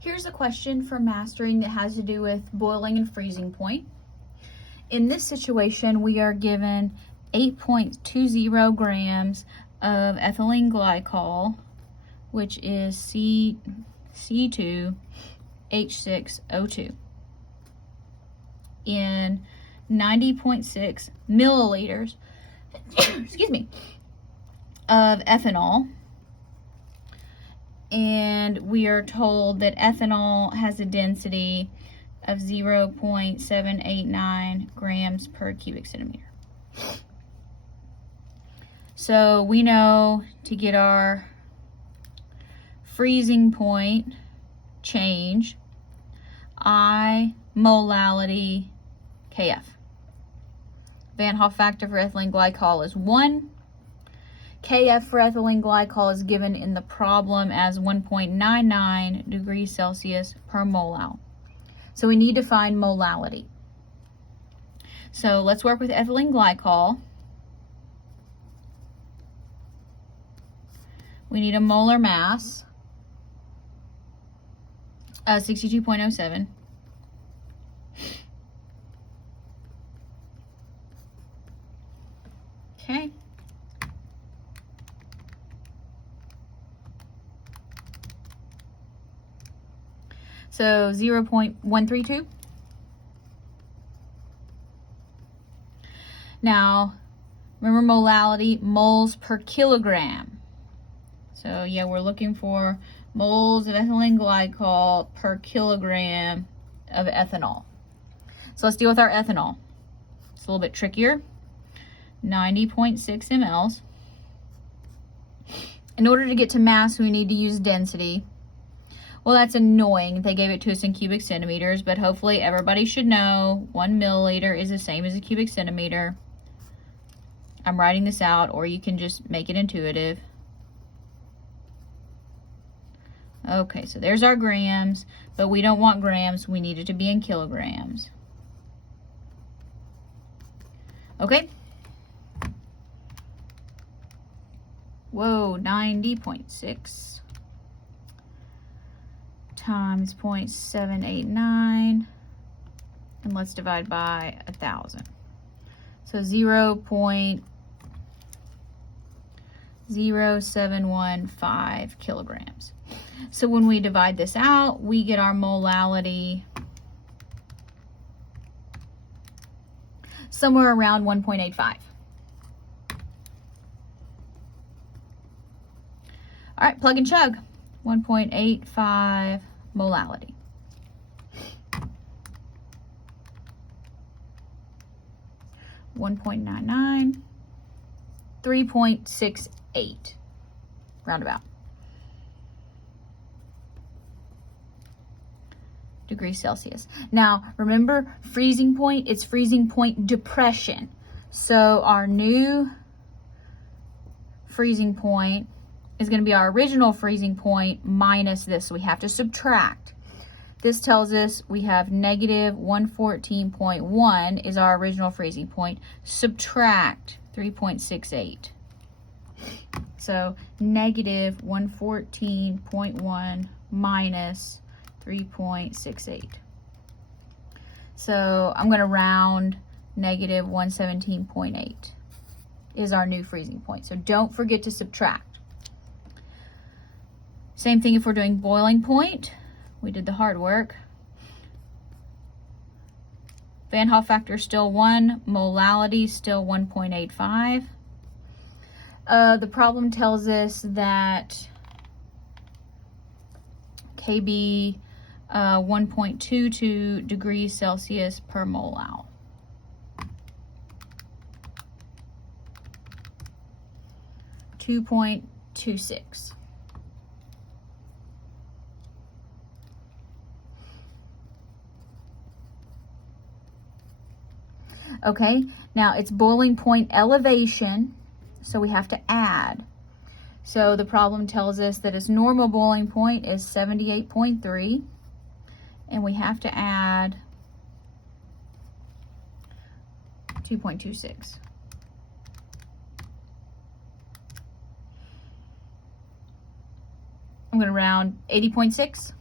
Here's a question for mastering that has to do with boiling and freezing point. In this situation, we are given 8.20 grams of ethylene glycol, which is C2H6O2, in 90.6 milliliters excuse me, of ethanol. And we are told that ethanol has a density of 0.789 grams per cubic centimeter. So we know to get our freezing point change, I molality Kf. Van Hoff factor for ethylene glycol is 1. Kf for ethylene glycol is given in the problem as 1.99 degrees Celsius per molal. So we need to find molality. So let's work with ethylene glycol. We need a molar mass, 62.07. Okay. So 0.132. Now, remember molality, moles per kilogram. So yeah, we're looking for moles of ethylene glycol per kilogram of ethanol. So let's deal with our ethanol. It's a little bit trickier. 90.6 mLs. In order to get to mass, we need to use density. Well, that's annoying. They gave it to us in cubic centimeters, but hopefully everybody should know 1 milliliter is the same as a cubic centimeter. I'm writing this out, or you can just make it intuitive. Okay, so there's our grams, but we don't want grams. We need it to be in kilograms. Okay. Whoa, 90.6 times 0.789, and let's divide by 1,000. So 0.0715 kilograms. So when we divide this out, we get our molality somewhere around 1.85. All right, plug and chug. 1.85 molality. $1.99, 3.68, roundabout. Degrees Celsius. Now, remember, freezing point, it's freezing point depression. So our new freezing point is going to be our original freezing point minus this. So we have to subtract. This tells us we have negative 114.1 is our original freezing point. Subtract 3.68. So negative 114.1 minus 3.68. So I'm going to round. Negative 117.8 is our new freezing point. So don't forget to subtract. Same thing if we're doing boiling point. We did the hard work. Van Hoff factor is still 1. Molality is still 1.85. The problem tells us that KB 1.22 degrees Celsius per molal. .26. Okay, now it's boiling point elevation, so we have to add. So the problem tells us that its normal boiling point is 78.3, and we have to add 2.26. I'm going to round 80.6.